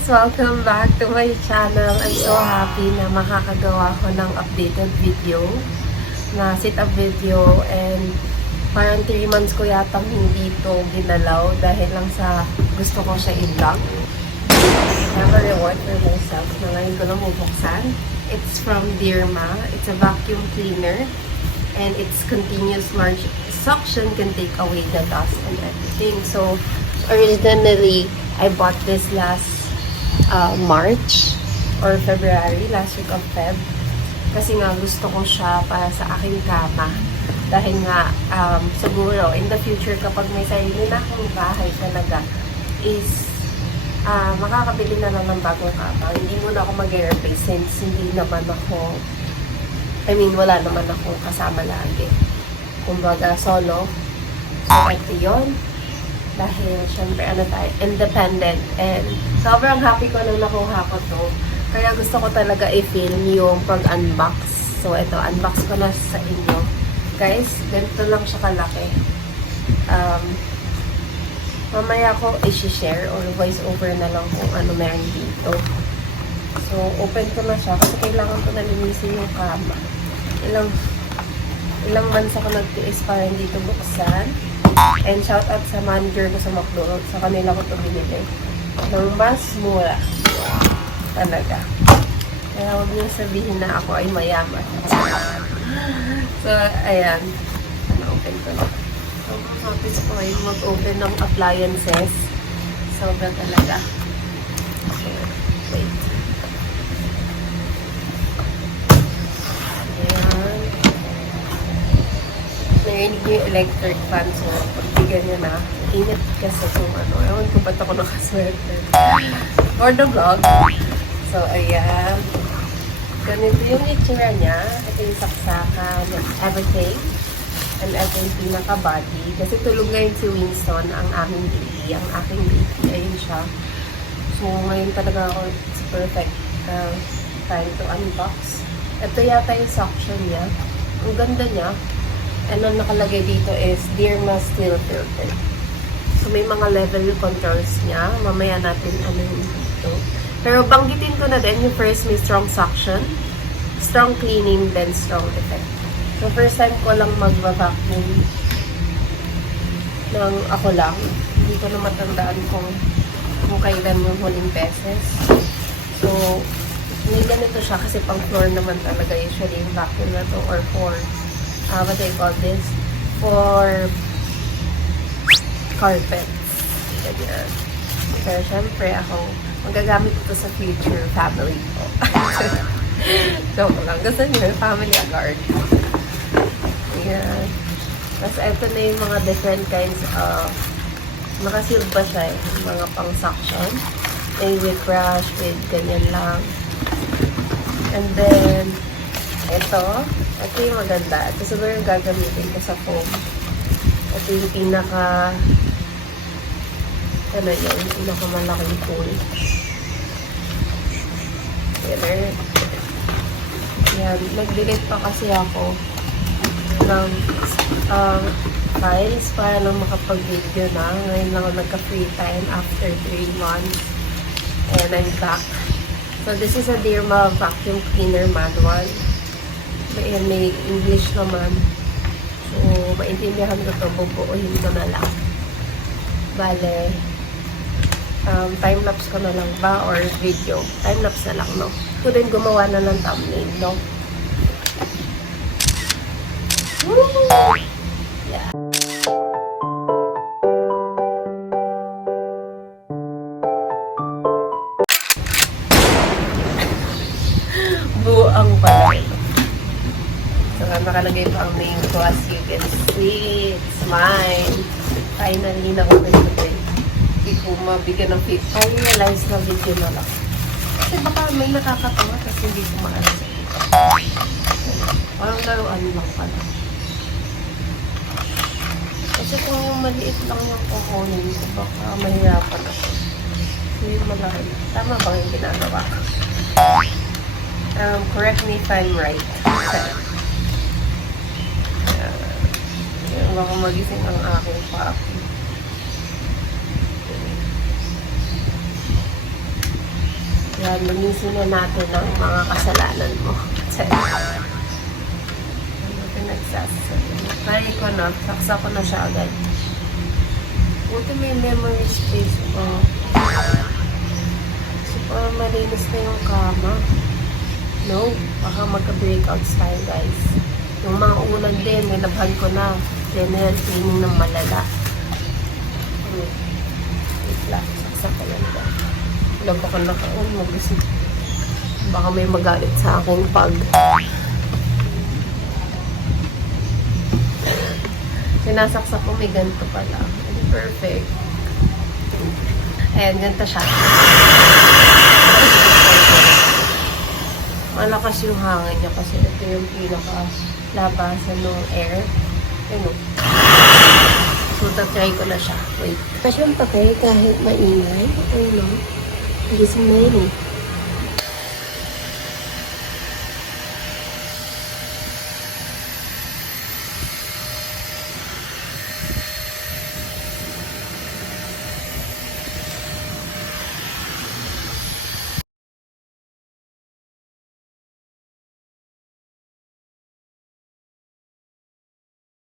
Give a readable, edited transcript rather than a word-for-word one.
guys! Welcome back to my channel. I'm so happy na makakagawa ko ng updated video na sit-up video, and parang 3 months ko yatang hindi ito ginalaw dahil lang sa gusto ko siya i-vlog. I have a reward for myself na ngayon ko lang bubuksan. It's from Dirma. It's a vacuum cleaner and its continuous large suction can take away the dust and everything. So originally, I bought this last March or February, last week of Feb. Kasi nga gusto ko siya para sa aking kama. Dahil nga, siguro, in the future, kapag may sarili na akong bahay talaga, is makakabili na lang ng bagong kama. Hindi muna ako mag-replace since hindi naman ako, wala naman akong kasama lagi. Kumbaga, solo. So, ito yun. Dahil, syempre, tayo, independent. And, sobrang happy ko nung nakuha ko to. Kaya gusto ko talaga i-film yung pag-unbox. So, ito, unbox ko na sa inyo. Guys, ganito lang siya kalaki. Mamaya ko i-share or voice over na lang kung ano meron dito. So, open ko na siya kasi kailangan ko na linisin yung kama. Ilang months ako nagtiis para hindi ito buksan. And shout out sa manager ko sa McDonald's. Sa kanila ko ito binili. Ng mas mura. Talaga. Kaya huwag niyo sabihin na ako ay mayaman. So, ayan. Open ko na. So, kapis ko ay mag-open ng appliances. Sobra talaga. So, wait. Ayan. Narinig niyo yung electric fan. So, pagbigyan niya na. Init kasi kung ano. Ewan ko ba't ako nakasweater. For the vlog. So, ayan. Ganito yung itsura niya. Ito yung saksakan, everything. And ito yung pinaka-body. Kasi tulog ngayon si Winston, ang aming baby. Ang aking baby. Ayun siya. So, ngayon talaga ako, it's perfect time to unbox. Ito yata yung suction niya. Ang ganda niya. And ang nakalagay dito is Dirma Steel Filter. So, may mga level controls niya. Mamaya natin ano yung dito. Pero banggitin ko na din yung first may strong suction, strong cleaning, then strong effect. So, first time ko lang mag-vacuum ng ako lang. Hindi ko na matandaan kung kailan yung huling beses. So, may ganito siya kasi pang floor naman talaga usually yung vacuum na to, or for what do I call this? For carpets. Ganyan. Pero syempre ako, magagamit ito sa future family ko. So, gusto niyo yung family agad. Ayan. Tapos ito na yung mga different kinds of nakasealed pa siya eh. Mga pang suction. May with brush, with ganyan lang. And then, ito yung maganda. Ito siguro yung gagamitin ko sa foam. Ito yung pinaka yung pinakamalaking pool. Yan. Nag-delete pa kasi ako ng files para lang makapag-video na. Ngayon lang ako nagka-free time after 3 months. And I'm back. So, this is a Dirma vacuum cleaner manual. So, ayan, may English naman. So, maintindihan ko ito. Bubuuhin ko na lang. Bale, time-lapse ko na lang ba or video? Time-lapse na lang, no? Ko din gumawa na ng thumbnail, no? Woo! Yeah. Buang pala. So, nakalagay pa ang name ko, as you can see. It's mine. Finally, na-open ko din. Hindi ko mabigyan ng fit. I realize na video na lang. Kasi baka may nakakatawa kasi hindi ko maalas. Parang laruan lang pala. Kasi kung yung maliit lang yung kukunin ko, baka mahirapan ako. So yung malaki. Tama ba yung ginagawa ko? Correct me if I'm right. Baka magising ang aking papi. Yan, linisin na natin ang mga kasalanan mo. Ano pinagsasabi? Try ko na, saksa ko na siya agad. Buti may memory space po. So, parang malinis na yung kama. No, baka magka-breakouts tayo, guys. Yung mga ulan din, nilabhan ko na. General cleaning ng malala. Wait lang, saksa ko lang ba. Ilang ko nakaon mo kasi baka may magalit sa akin pag sinasaksak ko may ganito pala. Perfect. Ayan, ganito siya. Malakas yung hangin niya kasi ito yung pinaka-labasan ng air. Ano? So, tatry ko na siya. Wait. Kasi yung patay kahit maingay. Ano? Gising na yun eh.